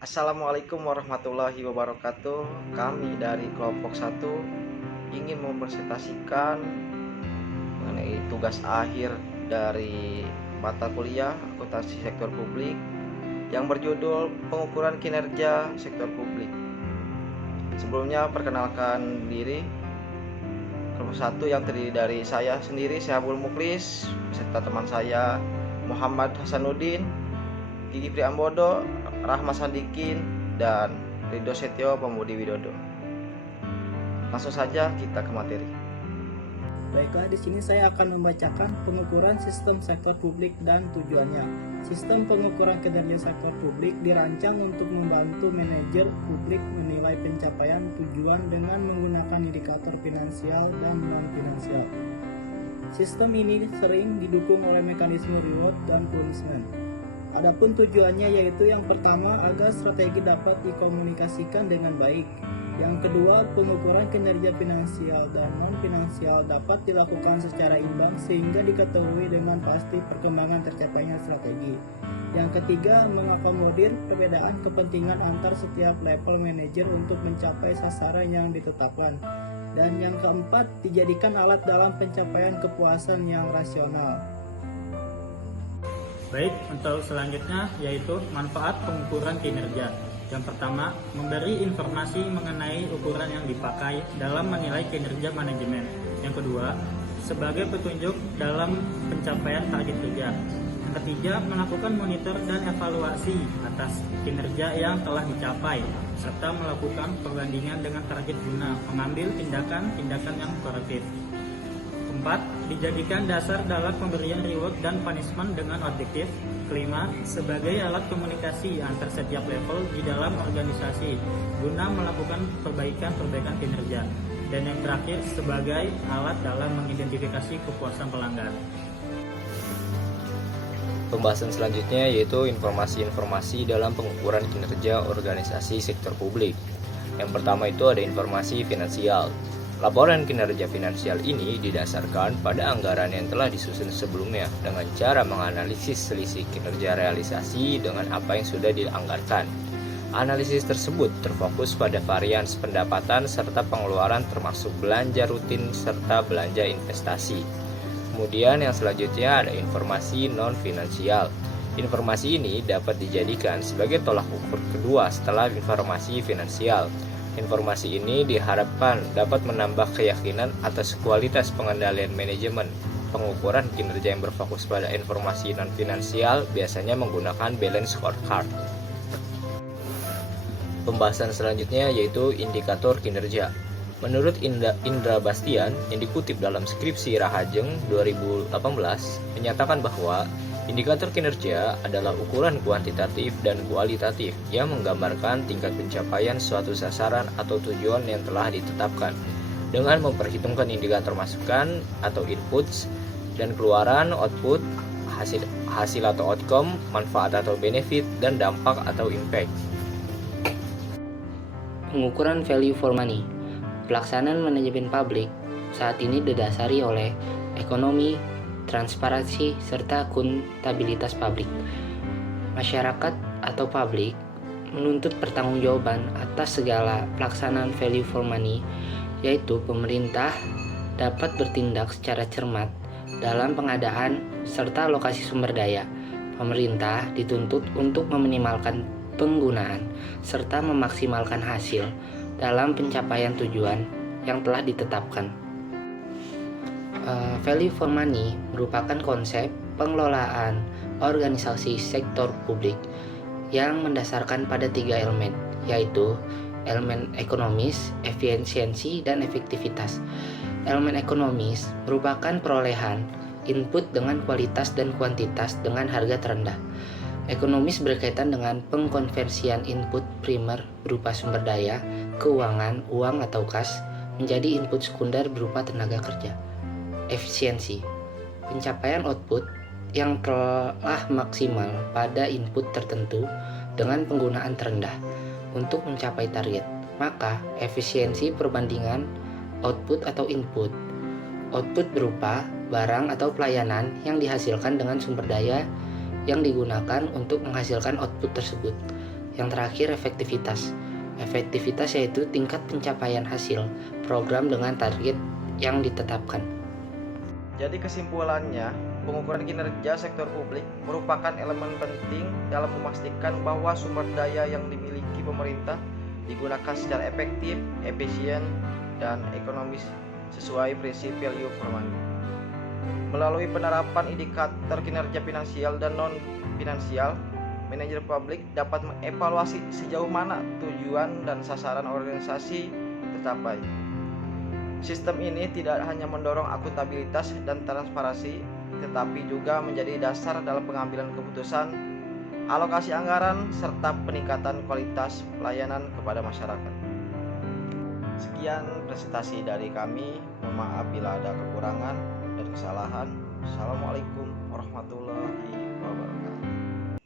Assalamualaikum warahmatullahi wabarakatuh. Kami dari kelompok 1 ingin mempresentasikan mengenai tugas akhir dari mata kuliah akuntansi sektor publik yang berjudul pengukuran kinerja sektor publik. Sebelumnya perkenalkan diri. Kelompok 1 yang terdiri dari saya sendiri, Syabul Muklis, beserta teman saya Muhammad Hasanuddin, Gigi Priambodo, Rahma Sadikin, dan Ridho Setio Pemudi Widodo. Langsung saja kita ke materi. Baiklah, di sini saya akan membacakan pengukuran sistem sektor publik dan tujuannya. Sistem pengukuran kinerja sektor publik dirancang untuk membantu manajer publik menilai pencapaian tujuan dengan menggunakan indikator finansial dan non-finansial. Sistem ini sering didukung oleh mekanisme reward dan punishment. Adapun tujuannya yaitu yang pertama agar strategi dapat dikomunikasikan dengan baik. Yang kedua, pengukuran kinerja finansial dan non-finansial dapat dilakukan secara imbang sehingga diketahui dengan pasti perkembangan tercapainya strategi. Yang ketiga, mengakomodir perbedaan kepentingan antar setiap level manajer untuk mencapai sasaran yang ditetapkan. Dan yang keempat, dijadikan alat dalam pencapaian kepuasan yang rasional. Baik, untuk selanjutnya yaitu manfaat pengukuran kinerja. Yang pertama, memberi informasi mengenai ukuran yang dipakai dalam menilai kinerja manajemen. Yang kedua, sebagai petunjuk dalam pencapaian target kerja. Yang ketiga, melakukan monitor dan evaluasi atas kinerja yang telah dicapai, serta melakukan perbandingan dengan target guna mengambil tindakan-tindakan yang korektif. Keempat, dijadikan dasar dalam pemberian reward dan punishment dengan objektif. Kelima, sebagai alat komunikasi antar setiap level di dalam organisasi guna melakukan perbaikan kinerja. Dan yang terakhir, sebagai alat dalam mengidentifikasi kepuasan pelanggan. Pembahasan selanjutnya yaitu informasi-informasi dalam pengukuran kinerja organisasi sektor publik. Yang pertama itu ada informasi finansial. Laporan kinerja finansial ini didasarkan pada anggaran yang telah disusun sebelumnya dengan cara menganalisis selisih kinerja realisasi dengan apa yang sudah dianggarkan. Analisis tersebut terfokus pada varians pendapatan serta pengeluaran termasuk belanja rutin serta belanja investasi. Kemudian yang selanjutnya ada informasi non-finansial. Informasi ini dapat dijadikan sebagai tolak ukur kedua setelah informasi finansial. Informasi ini diharapkan dapat menambah keyakinan atas kualitas pengendalian manajemen. Pengukuran kinerja yang berfokus pada informasi non-finansial biasanya menggunakan balance scorecard. Pembahasan selanjutnya yaitu indikator kinerja. Menurut Indra Bastian yang dikutip dalam skripsi Rahajeng 2018 menyatakan bahwa indikator kinerja adalah ukuran kuantitatif dan kualitatif yang menggambarkan tingkat pencapaian suatu sasaran atau tujuan yang telah ditetapkan dengan memperhitungkan indikator masukan atau inputs dan keluaran output, hasil atau outcome, manfaat atau benefit, dan dampak atau impact. Pengukuran value for money. Pelaksanaan manajemen publik saat ini didasari oleh ekonomi, transparansi, serta akuntabilitas publik. Masyarakat atau publik menuntut pertanggungjawaban atas segala pelaksanaan value for money, yaitu pemerintah dapat bertindak secara cermat dalam pengadaan serta alokasi sumber daya. Pemerintah dituntut untuk meminimalkan penggunaan serta memaksimalkan hasil dalam pencapaian tujuan yang telah ditetapkan. Value for money merupakan konsep pengelolaan organisasi sektor publik yang mendasarkan pada 3 elemen, yaitu elemen ekonomis, efisiensi, dan efektivitas. Elemen ekonomis merupakan perolehan input dengan kualitas dan kuantitas dengan harga terendah. Ekonomis berkaitan dengan pengkonversian input primer berupa sumber daya, keuangan, uang atau kas, menjadi input sekunder berupa tenaga kerja. Efisiensi, pencapaian output yang telah maksimal pada input tertentu dengan penggunaan terendah untuk mencapai target. Maka, efisiensi perbandingan output atau input. Output berupa barang atau pelayanan yang dihasilkan dengan sumber daya yang digunakan untuk menghasilkan output tersebut. Yang terakhir, efektivitas. Efektivitas yaitu tingkat pencapaian hasil program dengan target yang ditetapkan. Jadi kesimpulannya, pengukuran kinerja sektor publik merupakan elemen penting dalam memastikan bahwa sumber daya yang dimiliki pemerintah digunakan secara efektif, efisien, dan ekonomis sesuai prinsip value for money. Melalui penerapan indikator kinerja finansial dan non-finansial, manajer publik dapat mengevaluasi sejauh mana tujuan dan sasaran organisasi tercapai. Sistem ini tidak hanya mendorong akuntabilitas dan transparansi, tetapi juga menjadi dasar dalam pengambilan keputusan, alokasi anggaran, serta peningkatan kualitas pelayanan kepada masyarakat. Sekian presentasi dari kami. Mohon maaf bila ada kekurangan dan kesalahan. Assalamualaikum warahmatullahi wabarakatuh.